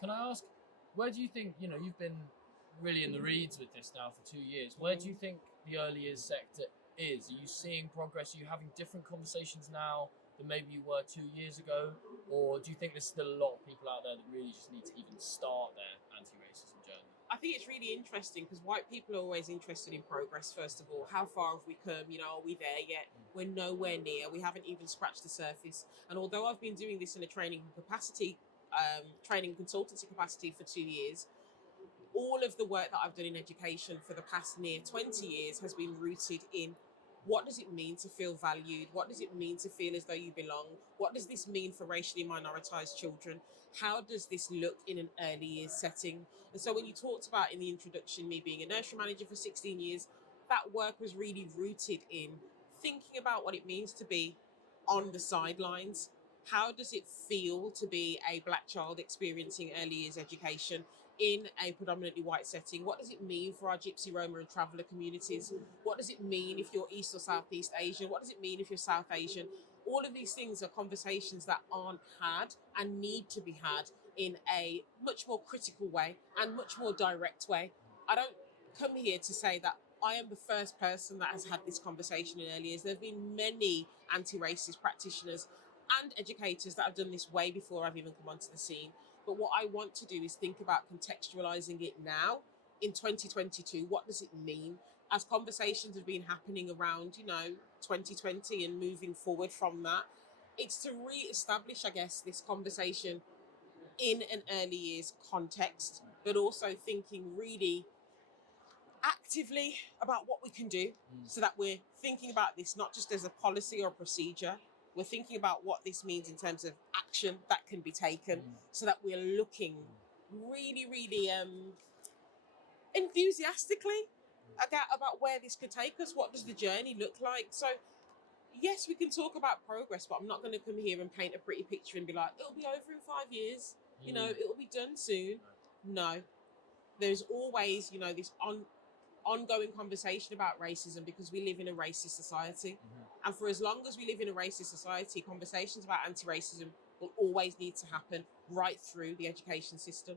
Can I ask, where do you think, you've been really in the reads with this now for 2 years, where do you think the early years sector is? Are you seeing progress? Are you having different conversations now than maybe you were 2 years ago? Or do you think there's still a lot of people out there that really just need to even start their anti-racism journey? I think it's really interesting because white people are always interested in progress, first of all. How far have we come? Are we there yet? We're nowhere near. We haven't even scratched the surface. And although I've been doing this in a training consultancy capacity for 2 years, all of the work that I've done in education for the past near 20 years has been rooted in what does it mean to feel valued? What does it mean to feel as though you belong? What does this mean for racially minoritized children? How does this look in an early years setting? And so when you talked about in the introduction, me being a nursery manager for 16 years, that work was really rooted in thinking about what it means to be on the sidelines. How does it feel to be a black child experiencing early years education in a predominantly white setting? What does it mean for our Gypsy, Roma and traveller communities? What does it mean if you're East or Southeast Asian? What does it mean if you're South Asian? All of these things are conversations that aren't had and need to be had in a much more critical way and much more direct way. I don't come here to say that I am the first person that has had this conversation in early years. There have been many anti-racist practitioners and educators that have done this way before I've even come onto the scene. But what I want to do is think about contextualizing it now in 2022. What does it mean? As conversations have been happening around, 2020 and moving forward from that, it's to re-establish, I guess, this conversation in an early years context, but also thinking really actively about what we can do so that we're thinking about this not just as a policy or a procedure. We're thinking about what this means in terms of action that can be taken so that we're looking really, really enthusiastically about where this could take us. What does the journey look like? So, yes, we can talk about progress, but I'm not going to come here and paint a pretty picture and be like, it'll be over in 5 years. It'll be done soon. No, there's always, this ongoing conversation about racism because we live in a racist society. And for as long as we live in a racist society, conversations about anti-racism will always need to happen right through the education system.